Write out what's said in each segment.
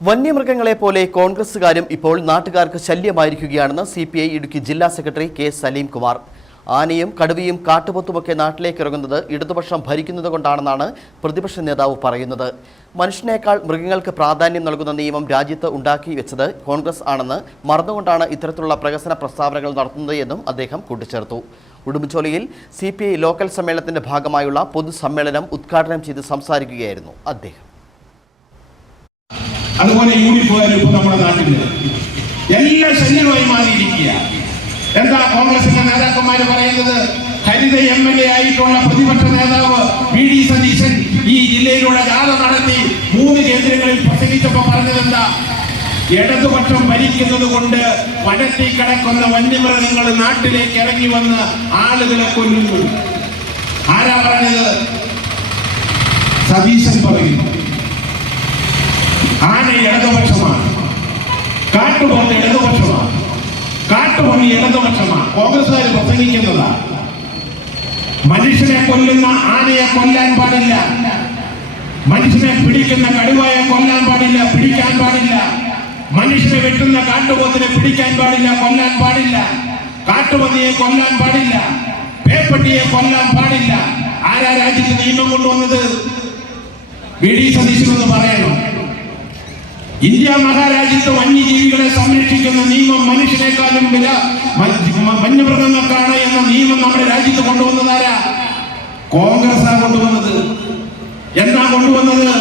വന്യമൃഗങ്ങളെ പോലെ കോൺഗ്രസുകാരും ഇപ്പോൾ നാട്ടുകാർക്ക് ശല്യമായിരിക്കുകയാണെന്ന് സി പി ഐ ഇടുക്കി ജില്ലാ സെക്രട്ടറി കെ സലീം കുമാർ ആനയും കടുവയും കാട്ടുപോത്തുമൊക്കെ നാട്ടിലേക്ക് ഇറങ്ങുന്നത് ഇടതുപക്ഷം ഭരിക്കുന്നത് കൊണ്ടാണെന്നാണ് പ്രതിപക്ഷ നേതാവ് പറയുന്നത്. മനുഷ്യനേക്കാൾ മൃഗങ്ങൾക്ക് പ്രാധാന്യം നൽകുന്ന നിയമം രാജ്യത്ത് ഉണ്ടാക്കി വെച്ചത് കോൺഗ്രസ് ആണെന്ന് മറന്നുകൊണ്ടാണ് ഇത്തരത്തിലുള്ള പ്രകസന പ്രസ്താവനകൾ നടത്തുന്നത് എന്നും അദ്ദേഹം കൂട്ടിച്ചേർത്തു. ഉടുമ്പുചോലയിൽ സി ലോക്കൽ സമ്മേളനത്തിന്റെ ഭാഗമായുള്ള പൊതുസമ്മേളനം ഉദ്ഘാടനം ചെയ്ത് സംസാരിക്കുകയായിരുന്നു അദ്ദേഹം. അതുപോലെ യൂണിഫോം ഇപ്പൊ നമ്മുടെ നാട്ടിൽ എല്ലാ ശല്യമായി മാറിയിരിക്കുക. എന്താ കോൺഗ്രസിന്റെ നേതാക്കന്മാര് പറയുന്നത്? ഹരിത എം എൽ എ ആയിട്ടുള്ള പ്രതിപക്ഷ നേതാവ് വി ഡി സതീശൻ ഈ ജില്ലയിലൂടെ ജാഥ നടത്തി മൂന്ന് കേന്ദ്രങ്ങളിൽ പ്രസംഗിച്ചപ്പോ പറഞ്ഞതെന്താ ഇടതുപക്ഷം ഭരിക്കുന്നത് കൊണ്ട് വനത്തിൽ കിടക്കുന്ന വന്യമൃഗങ്ങൾ നാട്ടിലേക്ക് ഇറങ്ങി വന്ന് ആളുകളെ കൊല്ലുന്നു. ആരാ പറഞ്ഞത്? സതീശൻ പറയുന്നു. ആന ഇടതുപക്ഷമാണ്. കാട്ടുപോത്ത് ഇടതുപക്ഷമാണ്. കാട്ടുപന്നി ഇടതുപക്ഷമാണ്. കോൺഗ്രസ്സുകാർ പ്രസംഗിക്കുന്നതാ. മനുഷ്യനെ കൊല്ലുന്ന ആനയെ കൊല്ലാൻ പാടില്ല. മനുഷ്യനെ പിടിക്കുന്ന കടുവയെ കൊല്ലാൻ പാടില്ല പിടിക്കാൻ പാടില്ല. മനുഷ്യനെ വെട്ടുന്ന കാട്ടുപോത്തിനെ പിടിക്കാൻ പാടില്ല കൊല്ലാൻ പാടില്ല. കാട്ടുപന്നിയെ കൊല്ലാൻ പാടില്ല. പേപ്പട്ടിയെ കൊല്ലാൻ പാടില്ല. ആരാ രാജ്യത്ത് നിയമം കൊണ്ടുവന്നത്? വി ഡി സതീശൻ എന്ന് പറയണം. ഇന്ത്യ മഹാരാജ്യത്ത് വന്യജീവികളെ സംരക്ഷിക്കുന്ന നിയമം മനുഷ്യനേക്കാളും വില വന്യമൃഗങ്ങൾക്കാണ് എന്ന നിയമം നമ്മുടെ രാജ്യത്ത് കൊണ്ടുവന്നതാരാ? കോൺഗ്രസ് കൊണ്ടുവന്നത്. എന്താ കൊണ്ടുവന്നത്?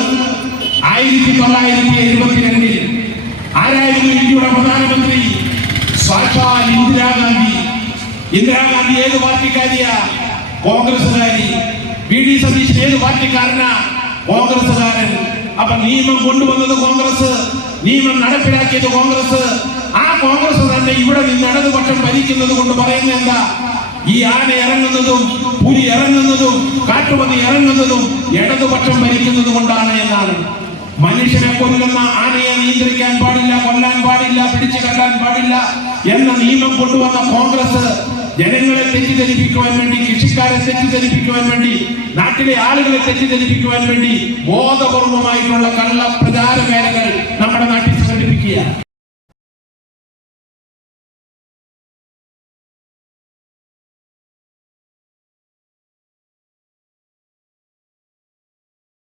ആയിരത്തി തൊള്ളായിരത്തി എഴുപത്തിരണ്ടിൽ ആരായിരുന്നു ഇന്ത്യയുടെ പ്രധാനമന്ത്രി? സാക്ഷാൽ ഇന്ദിരാഗാന്ധി. ഇന്ദിരാഗാന്ധി ഏത് പാർട്ടിക്കാരിയാ? കോൺഗ്രസുകാരി വി ഡി സതീശൻ ഏത് പാർട്ടിക്കാരനാ? കോൺഗ്രസ്സുകാരൻ. അപ്പൊ നിയമം കൊണ്ടുവന്നത് കോൺഗ്രസ് നിയമം നടപ്പിലാക്കിയത് കോൺഗ്രസ്. ആ കോൺഗ്രസ് തന്നെ ഇവിടെ നിന്ന് ഇടതുപക്ഷം ഭരിക്കുന്നത് കൊണ്ട് പറയുന്നത് എന്താ? ഈ ആന ഇറങ്ങുന്നതും പുലി ഇറങ്ങുന്നതും കാട്ടുപന്നി ഇറങ്ങുന്നതും ഇടതുപക്ഷം ഭരിക്കുന്നത് കൊണ്ടാണ് എന്നാണ്. മനുഷ്യനെ കൊല്ലുന്ന ആനയെ നിയന്ത്രിക്കാൻ പാടില്ല കൊല്ലാൻ പാടില്ല പിടിച്ചു കെട്ടാൻ പാടില്ല എന്ന നിയമം കൊണ്ടുവന്ന കോൺഗ്രസ് ജനങ്ങളെ തെറ്റിദ്ധരിപ്പിക്കുവാൻ വേണ്ടി കൃഷിക്കാരെ തെറ്റിദ്ധരിപ്പിക്കുവാൻ വേണ്ടി നാട്ടിലെ ആളുകളെ തെറ്റിദ്ധരിപ്പിക്കുവാൻ വേണ്ടി ബോധപൂർവമായിട്ടുള്ള കള്ള പ്രചാര വേലകൾ നമ്മുടെ നാട്ടിൽ